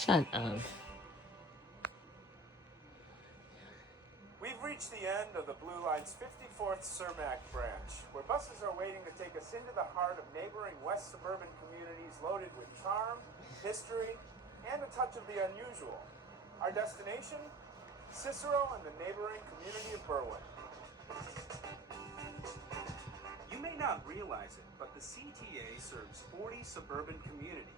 Shut up. We've reached the end of the Blue Line's 54th Cermak branch, where buses are waiting to take us into the heart of neighboring West suburban communities loaded with charm, history, and a touch of the unusual. Our destination? Cicero and the neighboring community of Berwyn. You may not realize it, but the CTA serves 40 suburban communities,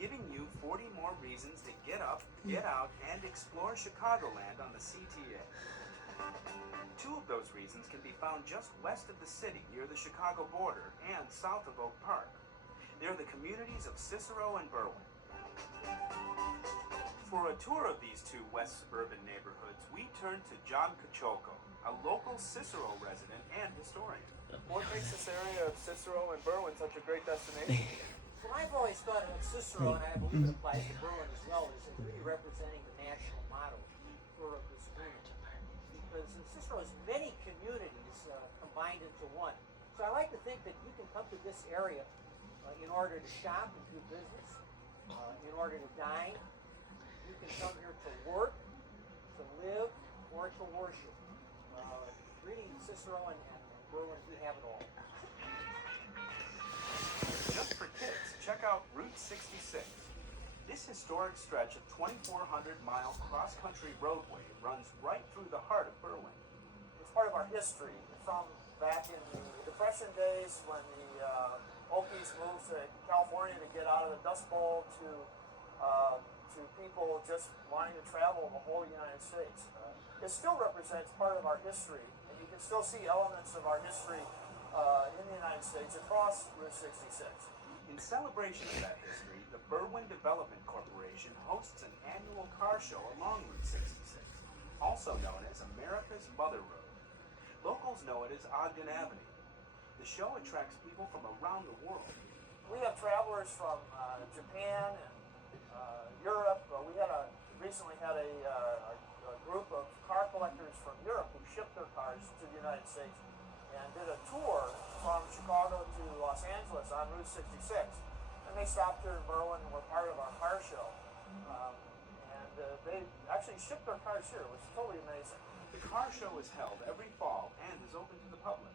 giving you 40 more reasons to get up, get out, and explore Chicagoland on the CTA. Two of those reasons can be found just west of the city near the Chicago border and south of Oak Park. They're the communities of Cicero and Berwyn. For a tour of these two west suburban neighborhoods, we turn to John Caciocco, a local Cicero resident and historian. What makes this area of Cicero and Berwyn such a great destination? Well, I've always thought of Cicero, and I believe it applies to Berwyn as well, as really representing the national motto for this community. Because Cicero has many communities combined into one. So I like to think that you can come to this area in order to shop and do business, in order to dine. You can come here to work, to live, or to worship. Really, Cicero and Berwyn, we have it all. Just for kids, check out Route 66. This historic stretch of 2,400-mile cross-country roadway runs right through the heart of Berwyn. It's part of our history from back in the Depression days when the Okies moved to California to get out of the Dust Bowl to people just wanting to travel the whole United States. It still represents part of our history, and you can still see elements of our history in the United States across Route 66. In celebration of that history, the Berwyn Development Corporation hosts an annual car show along Route 66, also known as America's Mother Road. Locals know it as Ogden Avenue. The show attracts people from around the world. We have travelers from Japan and Europe. We recently had a group of car collectors from Europe who shipped their cars to the United States and did a tour from Chicago to Los Angeles on Route 66. And they stopped here in Berwyn and were part of our car show. They actually shipped their cars here. It was totally amazing. The car show is held every fall and is open to the public.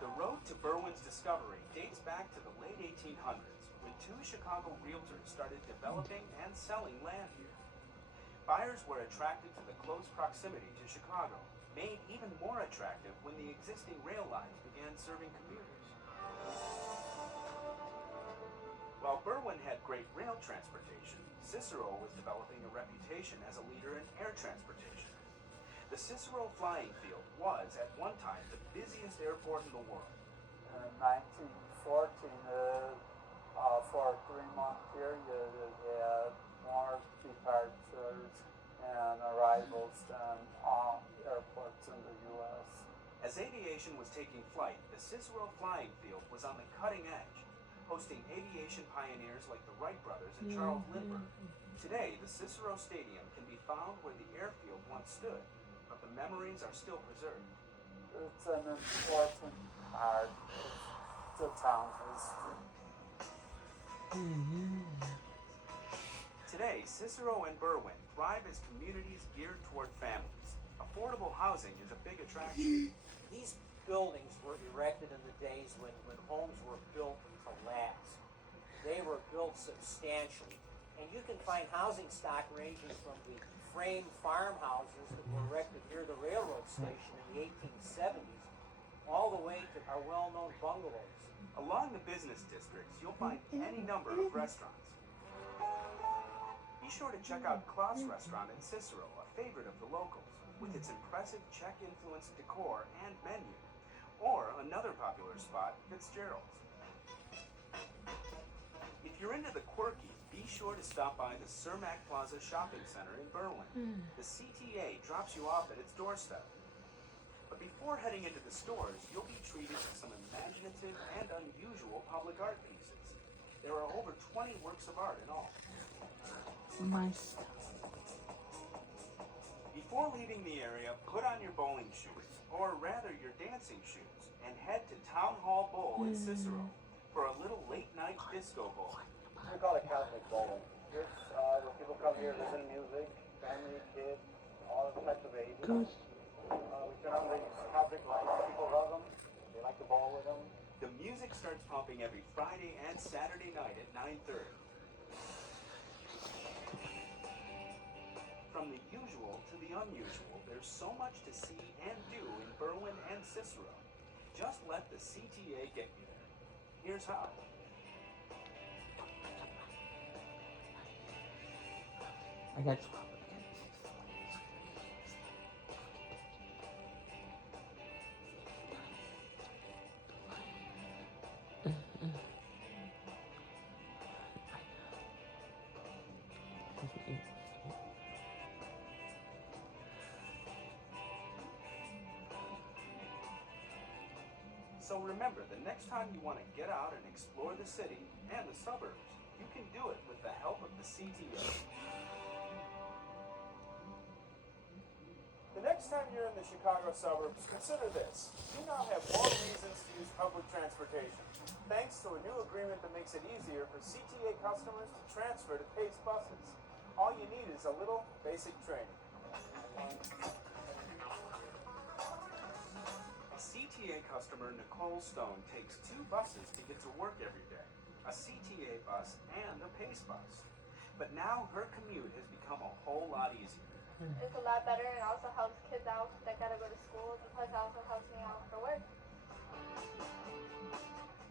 The road to Berwyn's discovery dates back to the late 1800s, when two Chicago realtors started developing and selling land here. Buyers were attracted to the close proximity to Chicago, made even more attractive when the existing rail lines began serving commuters. While Berwyn had great rail transportation, Cicero was developing a reputation as a leader in air transportation. The Cicero Flying Field was, at one time, the busiest airport in the world. In 1914, for a 3-month period, it had more departures and arrivals than all airports in the U.S. As aviation was taking flight, the Cicero Flying Field was on the cutting edge, hosting aviation pioneers like the Wright brothers and Charles Lindbergh. Today, the Cicero Stadium can be found where the airfield once stood, but the memories are still preserved. It's an important part of the town history. Today, Cicero and Berwyn thrive as communities geared toward families. Affordable housing is a big attraction. These buildings were erected in the days when homes were built to last. They were built substantially. And you can find housing stock ranging from the frame farmhouses that were erected near the railroad station in the 1870s, all the way to our well-known bungalows. Along the business districts, you'll find any number of restaurants. Be sure to check out Klaus Restaurant in Cicero, a favorite of the locals, with its impressive Czech-influenced decor and menu. Or another popular spot, Fitzgerald's. If you're into the quirky, be sure to stop by the Cermak Plaza Shopping Center in Berwyn. The CTA drops you off at its doorstep. But before heading into the stores, you'll be treated to some imaginative and unusual public art pieces. There are over 20 works of art in all. Must. Before leaving the area, put on your bowling shoes, or rather your dancing shoes, and head to Town Hall Bowl in Cicero. for a little late-night disco ball. We call it Catholic bowling. It's where people come here, listen to music, family, kids, all types of ages. We turn on these Catholic lights. People love them. They like to bowl with them. The music starts pumping every Friday and Saturday night at 9:30. From the usual to the unusual, there's so much to see and do in Berwyn and Cicero. Just let the CTA get you there. Here's how. I got So remember, the next time you want to get out and explore the city and the suburbs, you can do it with the help of the CTA. The next time you're in the Chicago suburbs, consider this. You now have more reasons to use public transportation, thanks to a new agreement that makes it easier for CTA customers to transfer to PACE buses. All you need is a little basic training. CTA customer Nicole Stone takes 2 buses to get to work every day, a CTA bus and a PACE bus. But now her commute has become a whole lot easier. It's a lot better and also helps kids out that gotta go to school, because it also helps me out for work.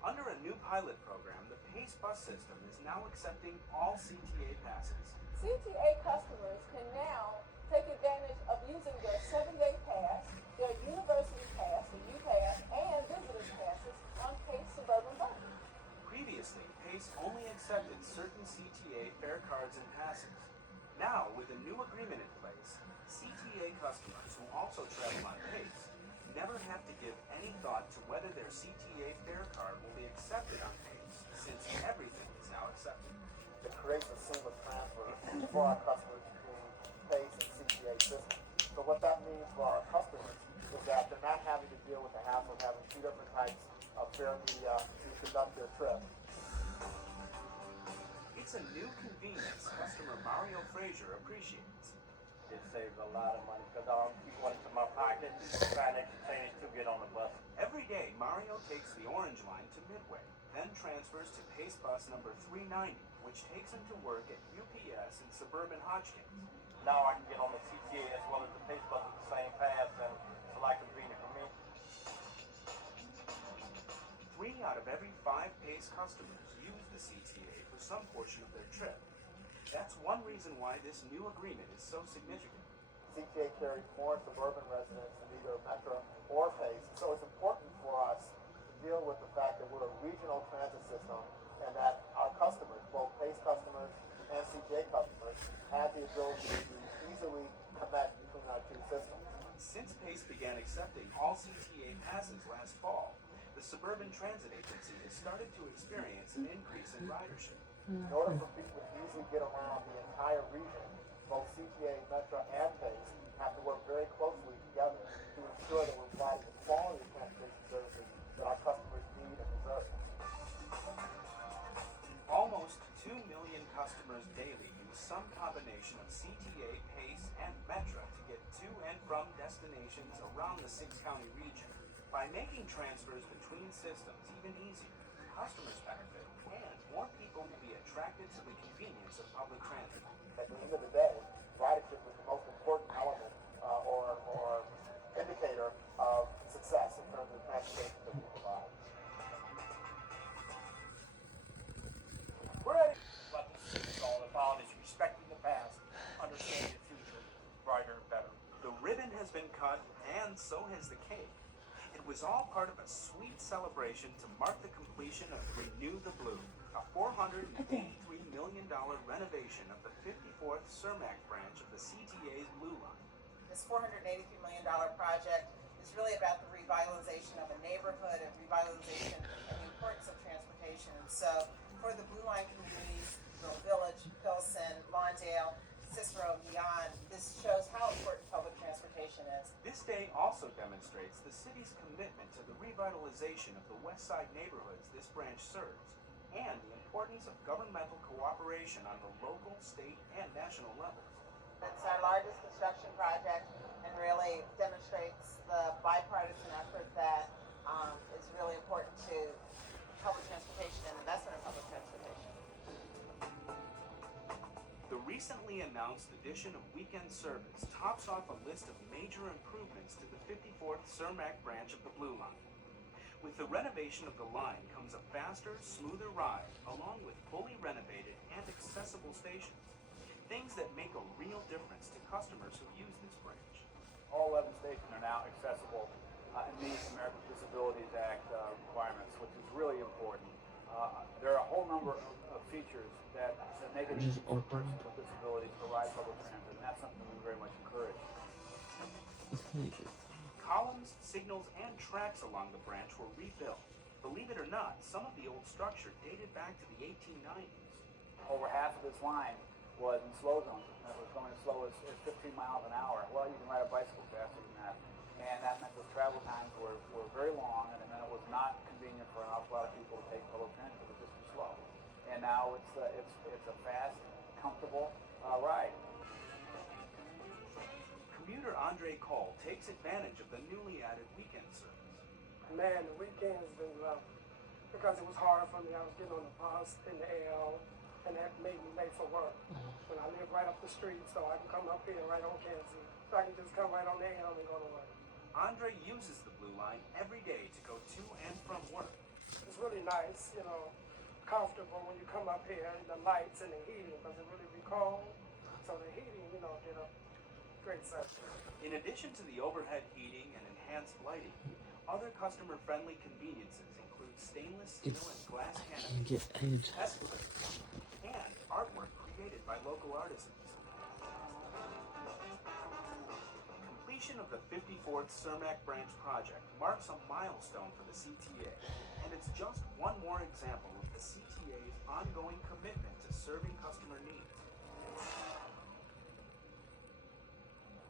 Under a new pilot program, the PACE bus system is now accepting all CTA passes. CTA customers can now take advantage of using their 7-day pass, their university pass, the UPass, and visitor's passes on PACE suburban buses. Previously, PACE only accepted certain CTA fare cards and passes. Now, with a new agreement in place, CTA customers who also travel on PACE never have to give any thought to whether their CTA fare card will be accepted on PACE, since everything is now accepted. It creates a seamless transfer for our customers between PACE and CTA systems. So what that means for our customers is that they're not having to deal with the hassle of having 2 different types of fare media to conduct their trip. It's a new convenience customer Mario Frazier appreciates. It saves a lot of money because keep one into my pocket, trying to change to get on the bus. Every day, Mario takes the Orange Line to Midway, then transfers to PACE bus number 390, which takes him to work at UPS in suburban Hodgkins. Now I can get on the CTA as well as the PACE bus with the same pass, and it's a lot convenient for me. 3 out of every 5 PACE customers use the CTA for some portion of their trip. That's one reason why this new agreement is so significant. CTA carries more suburban residents than either Metro or PACE, so it's important for us to deal with the fact that we're a regional transit system and that our customers, both PACE customers and CTA customers, have the ability to easily connect between our 2 systems. Since PACE began accepting all CTA passes last fall, the Suburban Transit Agency has started to experience an increase in ridership. In order for people to easily get around the entire region, both CTA, Metro, and PACE have to work very closely together to ensure that we're providing the quality of transportation services that our customers need and deserve. Almost 2 million customers daily use some combination of CTA, PACE, and Metra to get to and from destinations around the 6-county region. By making transfers between systems even easier, customers benefit and more people will be attracted to the convenience of public transit. At the end of the day, ridership is the most important element or indicator of success in terms of transportation that we provide. We're heading what this is all about is respecting the past, understanding the future, brighter and better. The ribbon has been cut and so has the cake. It was all part of a sweet celebration to mark the completion of Renew the Blue, a $483 million renovation of the 54th Cermak branch of the CTA's Blue Line. This $483 million project is really about the revitalization of a neighborhood and revitalization and the importance of transportation. And so for the Blue Line communities, Mill Village, Pilsen, Lawndale, Cicero, and beyond, this shows how important public transportation transportation is. This day also demonstrates the city's commitment to the revitalization of the West Side neighborhoods this branch serves, and the importance of governmental cooperation on the local, state, and national levels. It's our largest construction project and really demonstrates the bipartisan effort that is really important to public transportation and investment in public transportation. The recently announced addition of weekend service tops off a list of major improvements to the 54th Cermak branch of the Blue Line. With the renovation of the line comes a faster, smoother ride, along with fully renovated and accessible stations. Things that make a real difference to customers who use this branch. All 11 stations are now accessible and meet Americans with Disabilities Act requirements, which is really important. There are a whole number of features that make it easy for persons with disabilities to ride public transit, and that's something we very much encourage. Columns, signals, and tracks along the branch were rebuilt. Believe it or not, some of the old structure dated back to the 1890s. Over half of this line was in slow zone. It was going as slow as 15 miles an hour. Well, you can ride a bicycle faster than that. And that meant those travel times were very long, and then it was not convenient for an awful lot of people to take public transit. It was just too slow. And now it's a fast, comfortable ride. Commuter Andre Cole takes advantage of the newly added weekend service. Man, the weekend's been rough because it was hard for me. I was getting on the bus in the L, and that made me late for work. When I live right up the street, so I can come up here right on Kansas. So I can just come right on the L and go to work. Andre uses the Blue Line every day to go to and from work. It's really nice, comfortable when you come up here, the lights and the heating, because it really be cold. So the heating, did a great service. In addition to the overhead heating and enhanced lighting, other customer-friendly conveniences include stainless steel and glass canopies, escalators, and artwork created by local artisans. Completion of the 54th Cermak branch project marks a milestone for the CTA, and it's just one more example of the CTA's ongoing commitment to serving customer needs.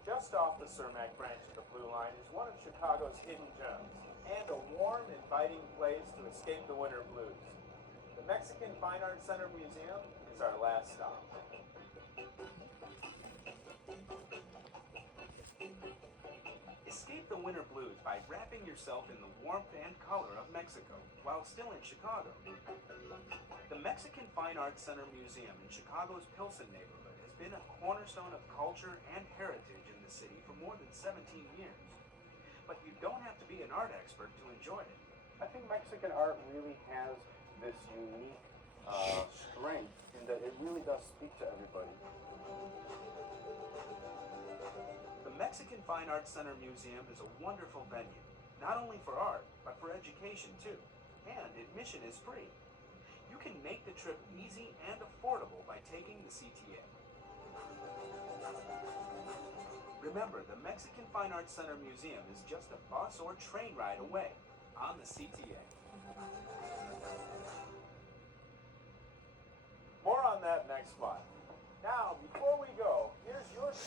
Just off the Cermak branch of the Blue Line is one of Chicago's hidden gems, and a warm, inviting place to escape the winter blues. The Mexican Fine Arts Center Museum is our last stop. Escape the winter blues by wrapping yourself in the warmth and color of Mexico while still in Chicago. The Mexican Fine Arts Center Museum in Chicago's Pilsen neighborhood has been a cornerstone of culture and heritage in the city for more than 17 years. But you don't have to be an art expert to enjoy it. I think Mexican art really has this unique strength in that it really does speak to everybody. The Mexican Fine Arts Center Museum is a wonderful venue, not only for art, but for education too. And admission is free. You can make the trip easy and affordable by taking the CTA. Remember, the Mexican Fine Arts Center Museum is just a bus or train ride away on the CTA. More on that next month.